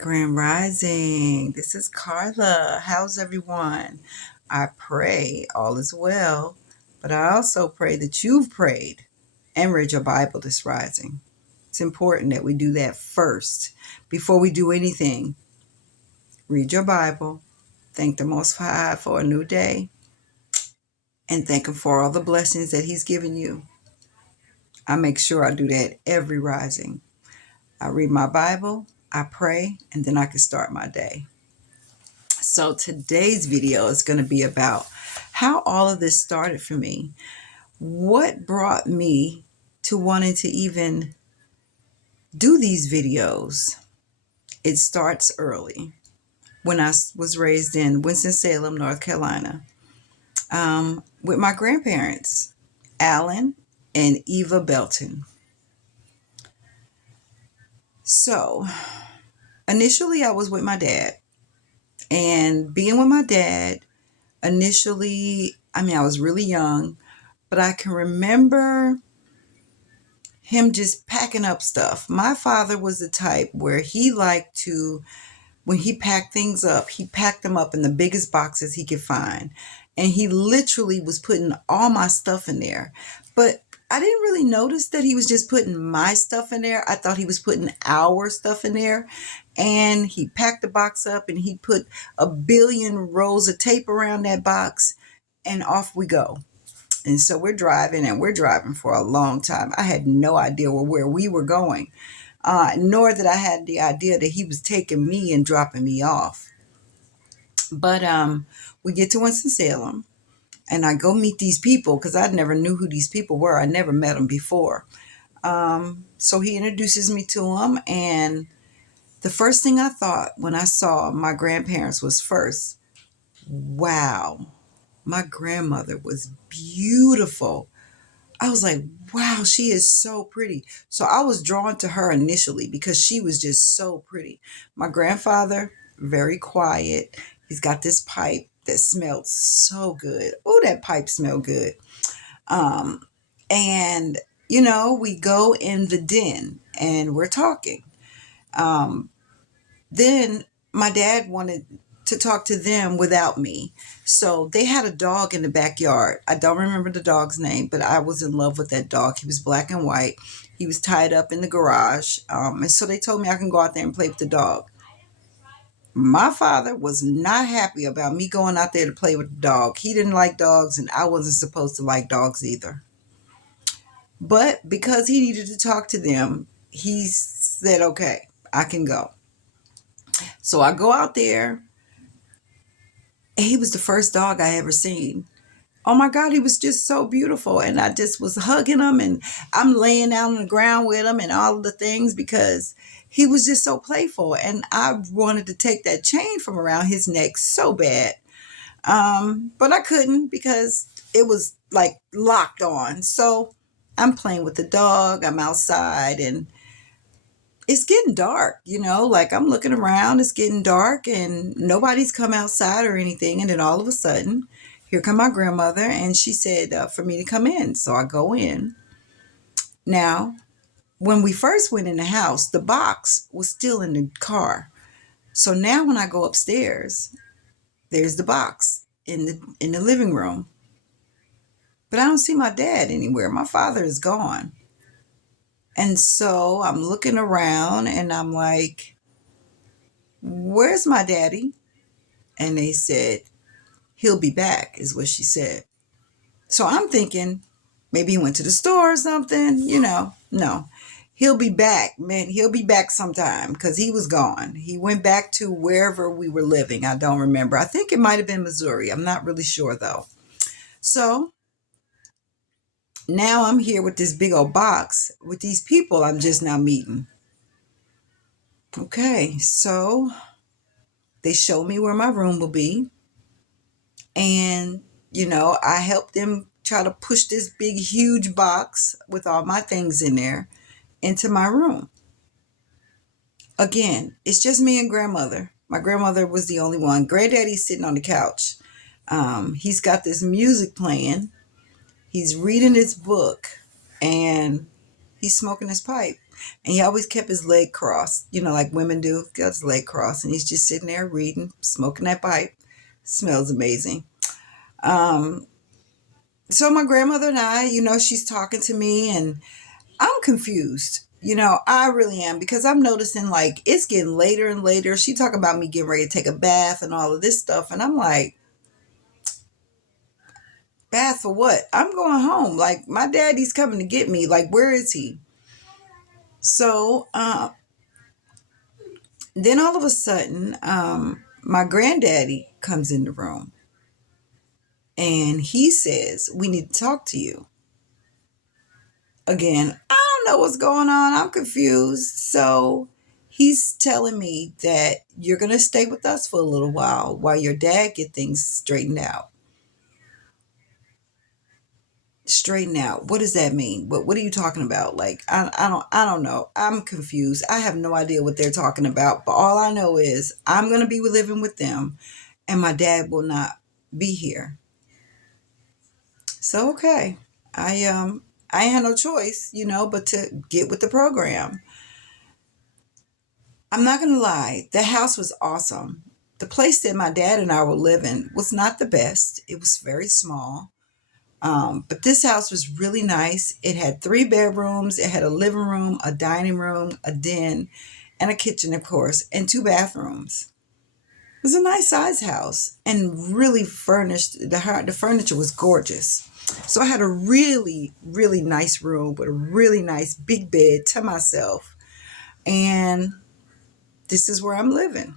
Grand Rising. This is Carla. How's everyone? I pray all is well, but I also pray that you've prayed and read your Bible this rising. It's important that we do that first before we do anything. Read your Bible, thank the Most High for a new day, and thank Him for all the blessings that He's given you. I make sure I do that every rising. I read my Bible, I pray, and then I can start my day. So today's video is going to be about how all of this started for me. What brought me to wanting to even do these videos? It starts early. When I was raised in Winston-Salem, North Carolina, with my grandparents, Alan and Eva Belton. So initially I was with my dad, and being with my dad initially, I was really young, but I can remember him just packing up stuff. My father was the type where he liked to, when he packed things up, he packed them up in the biggest boxes he could find. And he literally was putting all my stuff in there. But I didn't really notice that he was just putting my stuff in there. I thought he was putting our stuff in there. And he packed the box up and he put a billion rolls of tape around that box, and off we go. And so we're driving, and we're driving for a long time. I had no idea where we were going, nor that I had the idea that he was taking me and dropping me off. But we get to Winston-Salem, and I go meet these people because I never knew who these people were. I never met them before. So he introduces me to them, and the first thing I thought when I saw my grandparents was, first, wow, my grandmother was beautiful. I was like, wow, she is so pretty. So I was drawn to her initially because she was just so pretty. My grandfather, very quiet. He's got this pipe that smelled so good. Oh, that pipe smelled good. Um, and, we go in the den and we're talking. Um, then my dad wanted to talk to them without me. So they had a dog in the backyard. I don't remember the dog's name, but I was in love with that dog. He was black and white. He was tied up in the garage. And so they told me I can go out there and play with the dog. My father was not happy about me going out there to play with the dog. He didn't like dogs, and I wasn't supposed to like dogs either. But because he needed to talk to them, he said, okay, I can go. So I go out there. He was the first dog I ever seen. Oh my God, he was just so beautiful. And I just was hugging him, and I'm laying down on the ground with him and all of the things because he was just so playful. And I wanted to take that chain from around his neck so bad. But I couldn't because it was like locked on. So I'm playing with the dog. I'm outside, and it's getting dark, like I'm looking around, it's getting dark and nobody's come outside or anything. And then all of a sudden, here come my grandmother, and she said for me to come in. So I go in. Now, when we first went in the house, the box was still in the car. So now when I go upstairs, there's the box in the living room. But I don't see my dad anywhere. My father is gone. And so I'm looking around and I'm like, where's my daddy? And they said, he'll be back, is what she said. So I'm thinking maybe he went to the store or something, No, he'll be back, man. He'll be back sometime because he was gone. He went back to wherever we were living. I don't remember. I think it might have been Missouri. I'm not really sure, though. So now I'm here with this big old box with these people I'm just now meeting. Okay, so they showed me where my room will be. And, I helped them try to push this big, huge box with all my things in there into my room. Again, it's just me and grandmother. My grandmother was the only one. Granddaddy's sitting on the couch. He's got this music playing. He's reading his book, and he's smoking his pipe. And he always kept his leg crossed, like women do, got his leg crossed. And he's just sitting there reading, smoking that pipe. Smells amazing. Um, so my grandmother and I, she's talking to me and I'm confused. I really am because I'm noticing like it's getting later and later. She talking about me getting ready to take a bath and all of this stuff. And I'm like, bath for what? I'm going home. Like my daddy's coming to get me. Like, where is he? So then all of a sudden, my granddaddy comes in the room and he says, we need to talk to you. Again, I don't know what's going on. I'm confused. So he's telling me that you're going to stay with us for a little while your dad get things straightened out. Straighten out. What does that mean? What are you talking about? Like I don't know. I'm confused. I have no idea what they're talking about. But all I know is I'm going to be living with them and my dad will not be here. So okay. I had no choice, but to get with the program. I'm not going to lie. The house was awesome. The place that my dad and I were living was not the best. It was very small. But this house was really nice. It had 3 bedrooms. It had a living room, a dining room, a den, and a kitchen, of course, and 2 bathrooms. It was a nice size house and really furnished. The furniture was gorgeous. So I had a really, really nice room with a really nice big bed to myself. And this is where I'm living.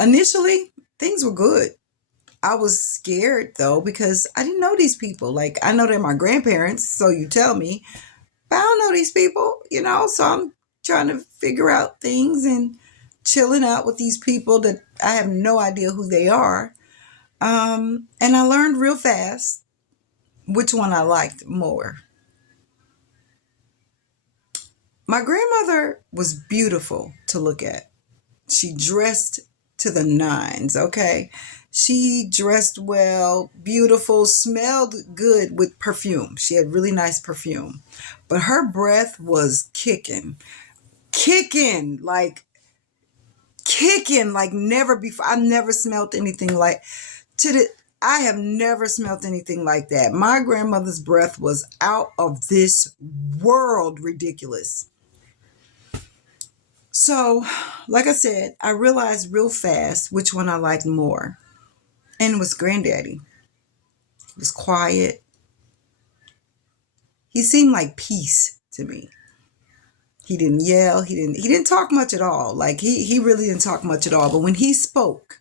Initially, things were good. I was scared though because I didn't know these people. Like I know they're my grandparents, so you tell me, but I don't know these people, So I'm trying to figure out things and chilling out with these people that I have no idea who they are. And I learned real fast which one I liked more. My grandmother was beautiful to look at. She dressed to the nines, okay? She dressed well, beautiful, smelled good with perfume. She had really nice perfume. But her breath was kicking like never before. I've never smelled anything like to the I have never smelled anything like that. My grandmother's breath was out of this world ridiculous. So, like I said, I realized real fast which one I liked more. And it was granddaddy. He was quiet. He seemed like peace to me. He didn't yell. He didn't talk much at all. Like he really didn't talk much at all. But when he spoke,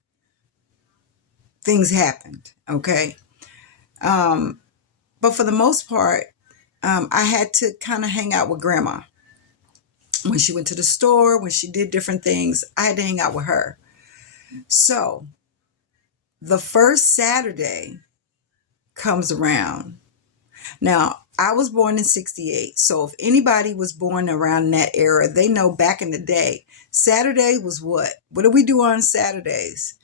things happened. Okay. Um, but for the most part, I had to kind of hang out with grandma. When she went to the store, when she did different things, I had to hang out with her. So the first Saturday comes around. Now, I was born in 68. So if anybody was born around that era, they know back in the day, Saturday was what? What do we do on Saturdays?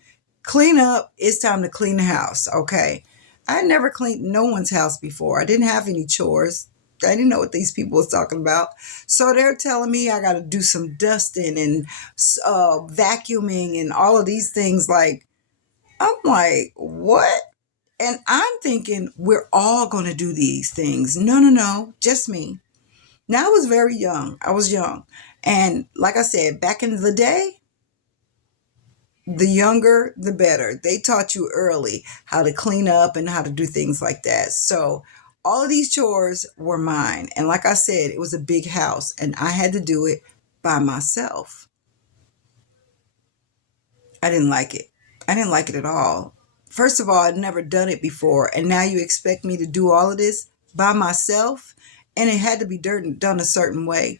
Clean up. It's time to clean the house. Okay. I never cleaned no one's house before. I didn't have any chores. I didn't know what these people was talking about. So they're telling me I got to do some dusting and vacuuming and all of these things. Like, I'm like, what? And I'm thinking we're all going to do these things. No, no, no, just me. Now I was very young. I was young. And like I said, back in the day, the younger, the better. They taught you early how to clean up and how to do things like that. So all of these chores were mine. And like I said, it was a big house and I had to do it by myself. I didn't like it. I didn't like it at all. First of all, I'd never done it before. And now you expect me to do all of this by myself. And it had to be done a certain way.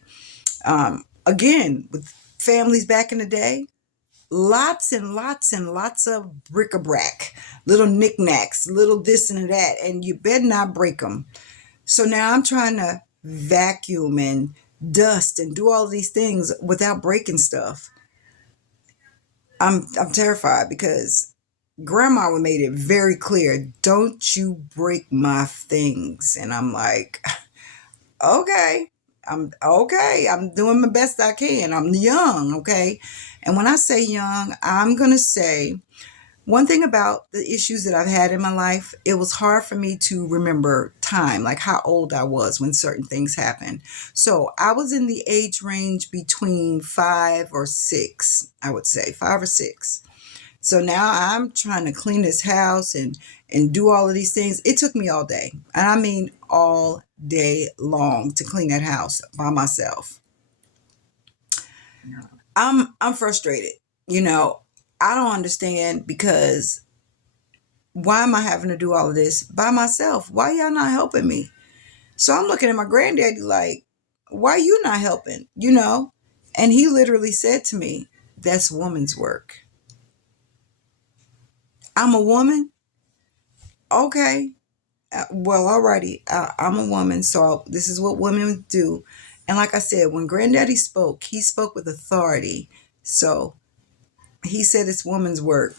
Again, with families back in the day, lots and lots and lots of bric-a-brac, little knickknacks, little this and that. And you better not break them. So now I'm trying to vacuum and dust and do all these things without breaking stuff. I'm terrified because grandma made it very clear, don't you break my things. And I'm like, okay, I'm okay. I'm doing my best I can. I'm young, okay? And when I say young, I'm going to say one thing about the issues that I've had in my life, it was hard for me to remember time, like how old I was when certain things happened. So I was in the age range between 5 or 6, I would say 5 or 6. So now I'm trying to clean this house and do all of these things. It took me all day. And I mean all day long to clean that house by myself. I'm frustrated. You know, I don't understand because why am I having to do all of this by myself? Why y'all not helping me? So I'm looking at my granddaddy like, why you not helping? You know? And he literally said to me, that's woman's work. I'm a woman? Okay. Well, alrighty. I'm a woman, so this is what women do. And like I said, when granddaddy spoke, he spoke with authority. So he said it's woman's work.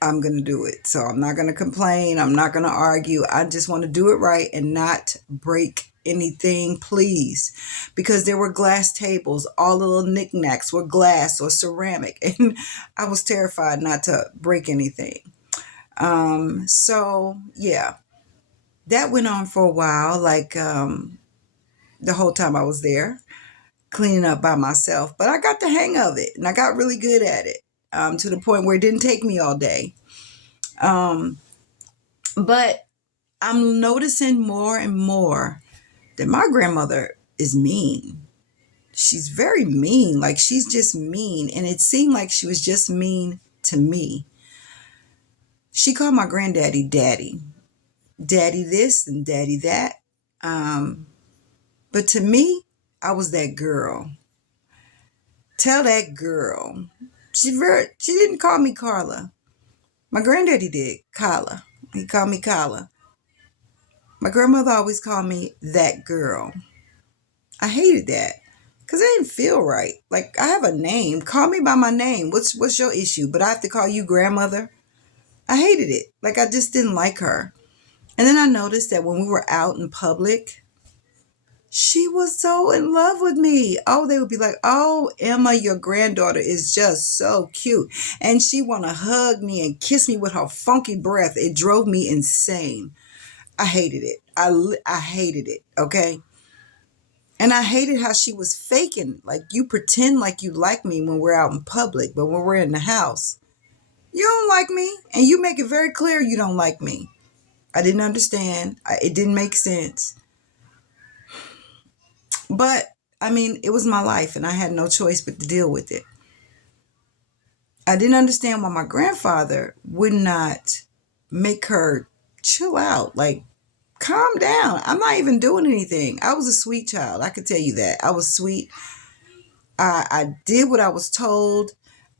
I'm going to do it. So I'm not going to complain. I'm not going to argue. I just want to do it right and not break anything, please. Because there were glass tables. All the little knickknacks were glass or ceramic. And I was terrified not to break anything. So, yeah, that went on for a while. Like the whole time I was there, cleaning up by myself. But I got the hang of it and I got really good at it to the point where it didn't take me all day. Um, but I'm noticing more and more that my grandmother is mean. She's very mean. Like she's just mean. And it seemed like she was just mean to me. She called my granddaddy daddy. Daddy this and daddy that. Um, but to me, I was that girl. Tell that girl. She didn't call me Carla. My granddaddy did, Carla. He called me Carla. My grandmother always called me that girl. I hated that because it didn't feel right. Like I have a name. Call me by my name. What's your issue? But I have to call you grandmother. I hated it. Like I just didn't like her. And then I noticed that when we were out in public, she was so in love with me. Oh, they would be like, "Oh, Emma, your granddaughter is just so cute." And she want to hug me and kiss me with her funky breath. It drove me insane. I hated it. I hated it, okay? And I hated how she was faking. Like you pretend like you like me when we're out in public, but when we're in the house, you don't like me and you make it very clear you don't like me. I didn't understand. It didn't make sense. But I mean, it was my life and I had no choice but to deal with it. I didn't understand why my grandfather would not make her chill out. Like, calm down. I'm not even doing anything. I was a sweet child. I could tell you that. I was sweet. I did what I was told.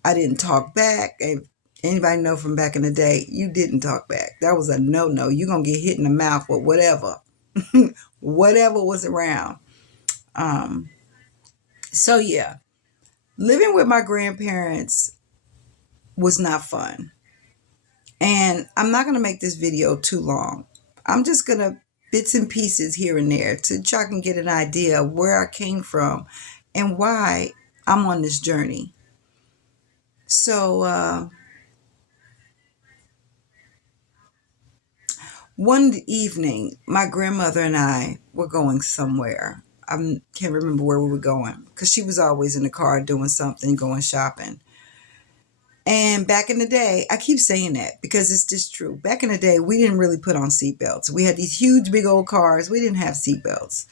I didn't talk back. If anybody know from back in the day, you didn't talk back. That was a no-no. You're going to get hit in the mouth with whatever. Whatever was around. Um, so, yeah. Living with my grandparents was not fun. And I'm not going to make this video too long. I'm just going to bits and pieces here and there to try and get an idea of where I came from and why I'm on this journey. So one evening, my grandmother and I were going somewhere. I can't remember where we were going because she was always in the car doing something, going shopping. And back in the day, I keep saying that because it's just true. Back in the day, we didn't really put on seatbelts. We had these huge, big old cars. We didn't have seatbelts.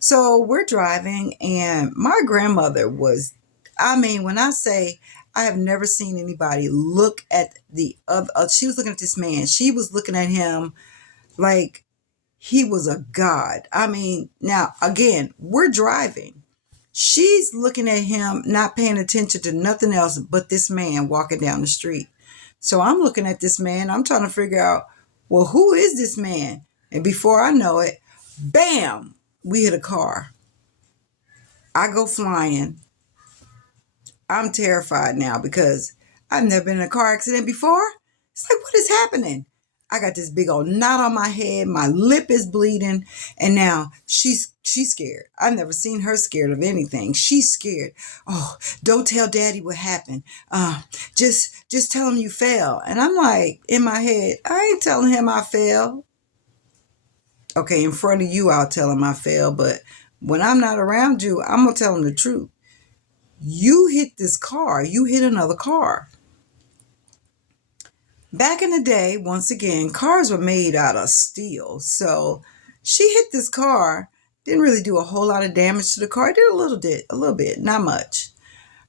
So we're driving, and my grandmother was, I mean, when I say I have never seen anybody look at the other, she was looking at this man. She was looking at him like he was a god. I mean, now, again, we're driving. She's looking at him, not paying attention to nothing else but this man walking down the street. So I'm looking at this man. I'm trying to figure out, well, who is this man? And before I know it, bam, we hit a car. I go flying. I'm terrified now because I've never been in a car accident before. It's like, what is happening? I got this big old knot on my head. My lip is bleeding. And now she's she's scared. I've never seen her scared of anything. She's scared. Oh, don't tell daddy what happened. Just tell him you fell. And I'm like, in my head, I ain't telling him I fell. Okay, in front of you, I'll tell him I fell. But when I'm not around you, I'm going to tell him the truth. You hit this car. You hit another car. Back in the day, once again, cars were made out of steel. So she hit this car, didn't really do a whole lot of damage to the car. Did a little bit, not much.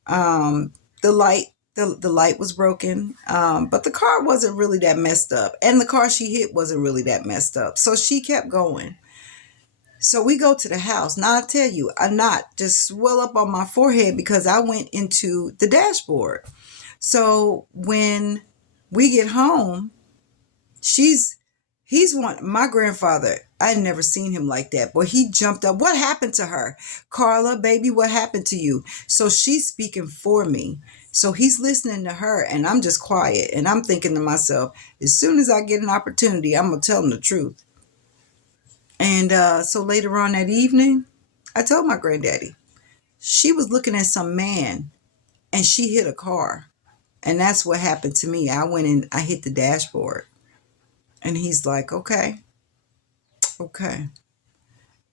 The light was broken, but the car wasn't really that messed up, and the car she hit wasn't really that messed up. So she kept going. So we go to the house. Now I tell you, a knot just swell up on my forehead because I went into the dashboard. So when we get home, my grandfather, I'd never seen him like that. Boy, he jumped up. What happened to her? Carla, baby, what happened to you? So she's speaking for me. So he's listening to her, and I'm just quiet. And I'm thinking to myself, as soon as I get an opportunity, I'm going to tell him the truth. And so later on that evening, I told my granddaddy, she was looking at some man, and she hit a car. And that's what happened to me. I went in, I hit the dashboard. And he's like, okay, okay.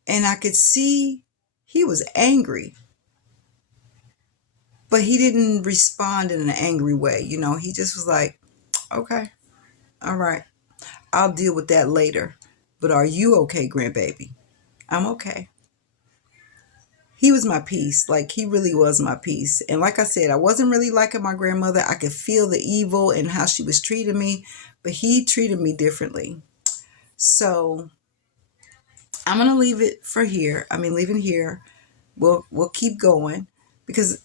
And I could see he was angry, but he didn't respond in an angry way. You know, he just was like, okay, all right, I'll deal with that later. But are you okay, grandbaby? I'm okay. He was my peace. Like, he really was my peace. And like I said, I wasn't really liking my grandmother. I could feel the evil and how she was treating me, but he treated me differently. So I'm gonna leave it for here. I mean, leaving here. We'll keep going because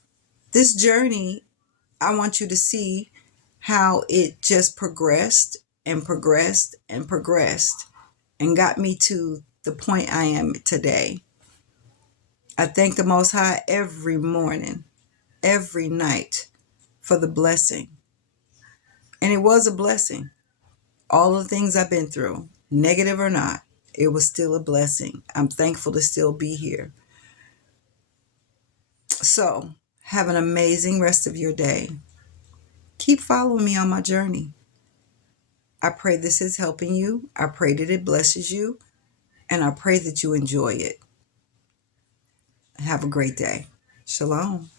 this journey, I want you to see how it just progressed and progressed and progressed and got me to the point I am today. I thank the Most High every morning, every night for the blessing. And it was a blessing. All the things I've been through, negative or not, it was still a blessing. I'm thankful to still be here. So, have an amazing rest of your day. Keep following me on my journey. I pray this is helping you. I pray that it blesses you. And I pray that you enjoy it. Have a great day. Shalom.